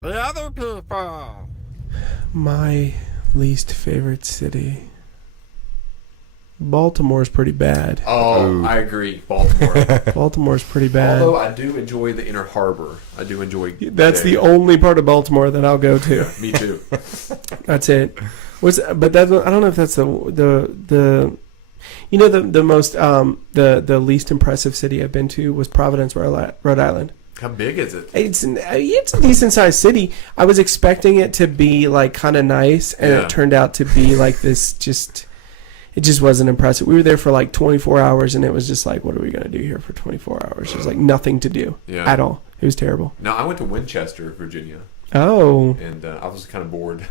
The other people. My least favorite city. Baltimore's pretty bad. Oh, Ooh. I agree. Baltimore. Baltimore's pretty bad. Although I do enjoy the inner harbor. I do enjoy. That's the there. only part of Baltimore that I'll go to. Me too. That's it. But that I don't know if that's the you know the most the least impressive city I've been to was Providence, Rhode Island. How big is it? It's a decent sized city. I was expecting it to be like kind of nice, and Yeah. it turned out to be like this. It just wasn't impressive. We were there for like 24 hours, and it was just like, what are we gonna do here for 24 hours? There's like nothing to do Yeah. at all. It was terrible. No, I went to Winchester, Virginia, Oh, and I was kind of bored.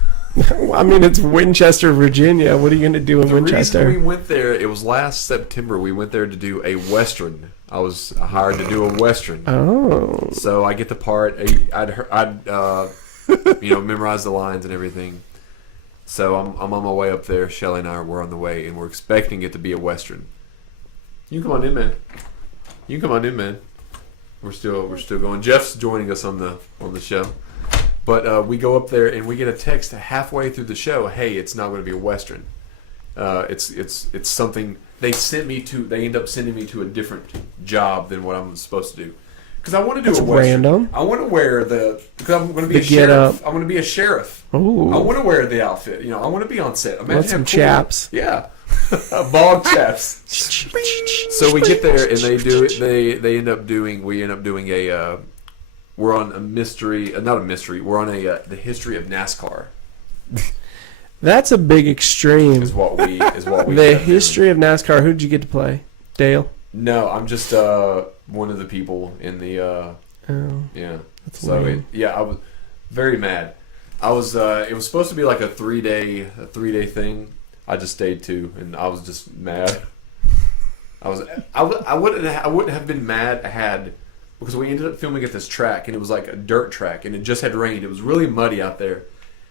I mean, it's Winchester, Virginia. What are you gonna do in The Winchester? reason we went there, it was last September. We went there to do a Western. I was hired to do a Western. Oh, So I get the part. I'd memorize the lines and everything. So I'm on my way up there. Shelly and I were on the way, and we're expecting it to be a Western. You can come on in, man. You can come on in, man. We're still going. Jeff's joining us on the show, but we go up there and we get a text halfway through the show. Hey, it's not going to be a Western. It's something they sent me to. They end up sending me to a different job than what I'm supposed to do. Because I want to do That's a Western. random. I want to wear because I'm going to be The a sheriff. get-up. I'm going to be a sheriff. oh, I want to wear the outfit. You know, I want to be on set. Imagine want some how cool- chaps. Yeah, bald chaps. So we get there and they do it. They end up doing. We end up doing a. We're on a mystery. Not a mystery. We're on the history of NASCAR. That's a big extreme. Is what we. The end up doing. history of NASCAR. Who did you get to play? Dale. No, I'm just one of the people in the. Oh, Yeah. that's So lame. I was very mad. I was. It was supposed to be like a 3-day thing. I just stayed 2, and I was just mad. I wouldn't have been mad had because we ended up filming at this track, and it was like a dirt track, and it just had rained. It was really muddy out there,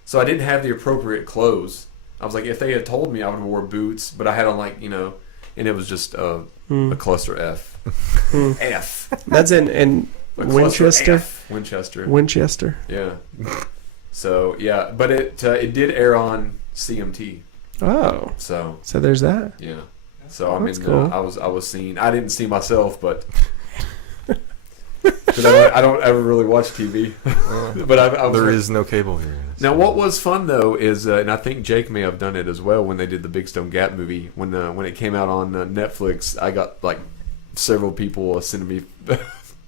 so I didn't have the appropriate clothes. I was like, if they had told me, I would have wore boots, but I had on and it was just a cluster F. F. That's in A cluster Winchester. F. Winchester. Winchester. Yeah. So yeah, but it did air on CMT. Oh, So so there's that. yeah. So That's cool. I was seeing. I didn't see myself, but because I don't ever really watch TV. But I was There is no cable here. Now, what was fun though is, and I think Jake may have done it as well when they did the Big Stone Gap movie. When it came out on Netflix, I got like several people sending me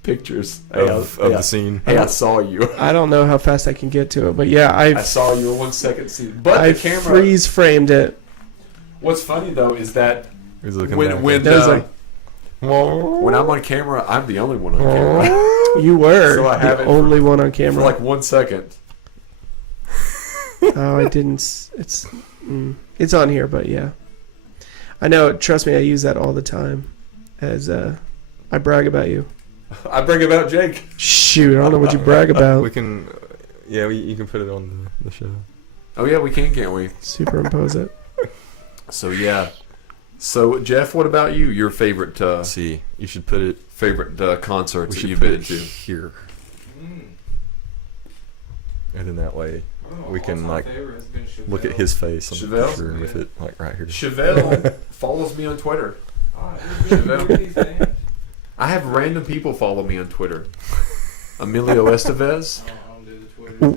pictures of the scene. Hey, I saw you. I don't know how fast I can get to it, but yeah, I saw you in 1 second scene. But I the camera. freeze framed it. What's funny though is that He's looking when back. when There's uh, like, when I'm on camera, I'm the only one on camera you were So I have the it for- only one on for camera. like 1 second. Oh, I didn't. It's on here, but yeah, I know. Trust me, I use that all the time. As I brag about you. I bring about Jake. Shoot, I don't know what you brag about. We can, you can put it on the show. Oh yeah, we can, can't we? Superimpose it. So yeah. So Jeff, what about you? Your favorite Let's see, you should put it. concerts We that should you've put been it to? here, and then that way we can like look at his face on the Chevelle? picture with it like right here. Chevelle follows me on Twitter. I have random people follow me on Twitter. Emilio Estevez.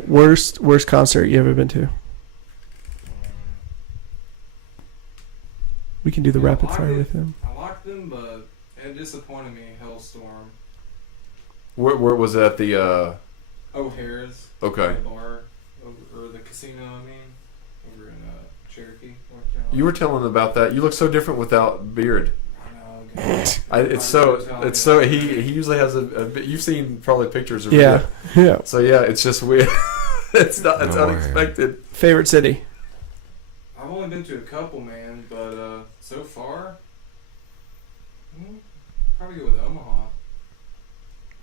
Worst concert you ever been to? We can do the rapid fire with him. I liked them, but it disappointed me. Hellstorm. Where was that? The O'Hara's. okay. The bar. Or the casino, I mean. Over in Cherokee, North Carolina. You were telling about that. You look so different without beard. I know. It's so he usually has a you've seen probably pictures of Yeah, yeah. So yeah, it's just weird. It's No way. unexpected. Favorite city? I've only been to a couple, man, but so far, probably go with Omaha,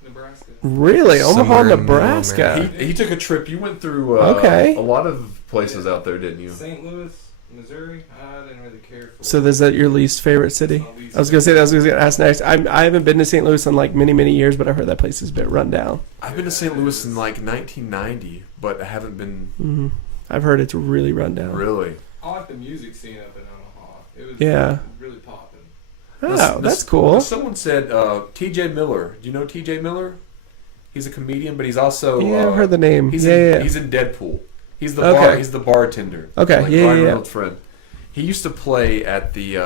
Nebraska. Really, Omaha, Somewhere in the Nebraska. middle, He took a trip. You went through Okay. a lot of places out there, didn't you? St. Louis. Missouri, I didn't really care for. So is that your least favorite city? I was gonna say that. I was gonna ask next. I haven't been to St. Louis in like many years, but I heard that place is a bit run down. I've been to St. Louis in like 1990, but I haven't been Hmm. I've heard it's really run down. really. I like the music scene up in Omaha. It was really popping. Oh, that's cool. Someone said T.J. Miller. Do you know T.J. Miller? He's a comedian, but he's also Yeah, I've heard the name. He's Yeah. He's in Deadpool. He's the Okay. he's the bartender. Okay, like yeah, Ryan yeah. Reynolds' friend. He used to play at the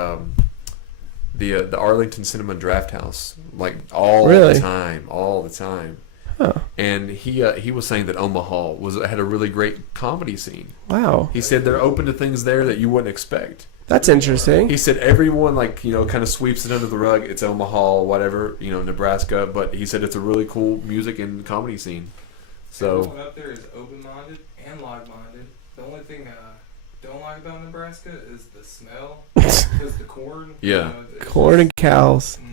Arlington Cinema Draft House like all Really? the time. Huh. And he was saying that Omaha had a really great comedy scene. Wow, He said they're open to things there that you wouldn't expect. that's interesting. He said everyone kind of sweeps it under the rug. It's Omaha, whatever, Nebraska. But he said it's a really cool music and comedy scene. So Everyone up there is open-minded and like-minded. The only thing I don't like about Nebraska is the smell, because the corn. Yeah. Corn and cows. hmm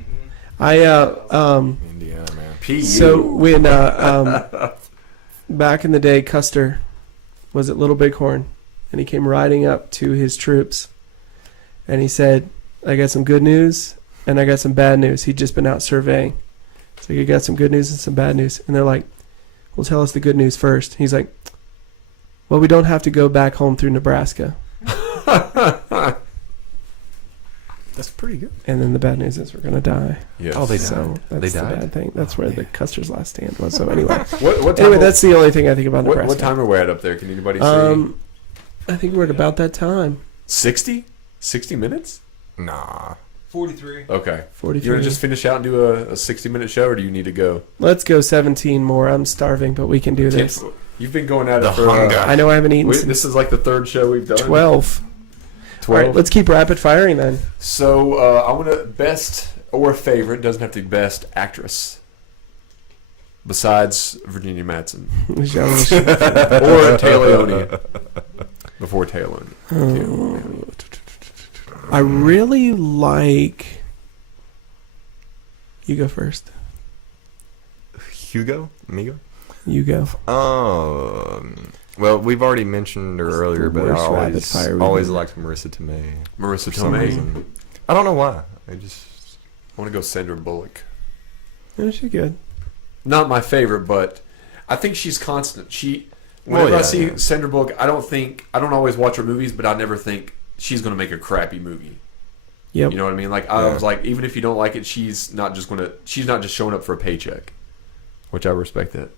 Indiana, man. P. So when back in the day, Custer was at Little Bighorn, and he came riding up to his troops, and he said, "I got some good news, and I got some bad news." He'd just been out surveying, so he got some good news and some bad news, and they're like, "Well, tell us the good news first." He's like, "Well, we don't have to go back home through Nebraska," That's pretty good. and then the bad news is we're gonna die. Yes. Oh, they died. So that's They the died? bad thing. That's Oh, where the man. Custer's last stand was. So anyway, What time? anyway, that's the only thing I think about what, Nebraska. what time are we at up there? Can anybody see? I think we're at about that time. 60 minutes. Nah. 43. Okay. 43. You want to just finish out and do a 60-minute show, or do you need to go? Let's go 17 more. I'm starving, but we can do this. You've been going at The it for. hunger. I know I haven't eaten since This is like the third show we've done. 12. 12. All right, let's keep rapid firing then. So I want to best or favorite, doesn't have to be best actress. Besides Virginia Madsen or Taylor before Taylor. I really like. You go first. Hugo? Migo? You go. Well, we've already mentioned her It's the earlier, but I worst rapid fire we've always done. liked Marissa Tomei. Marissa For some Tomei. reason. I don't know why. I just I want to go Sandra Bullock. Yeah, she's good. Not my favorite, but I think she's constant. Whenever I see Sandra Bullock, I don't always watch her movies, but I never think she's going to make a crappy movie. Yep. You know what I mean? Like I was like, even if you don't like it, she's not just showing up for a paycheck, which I respect that.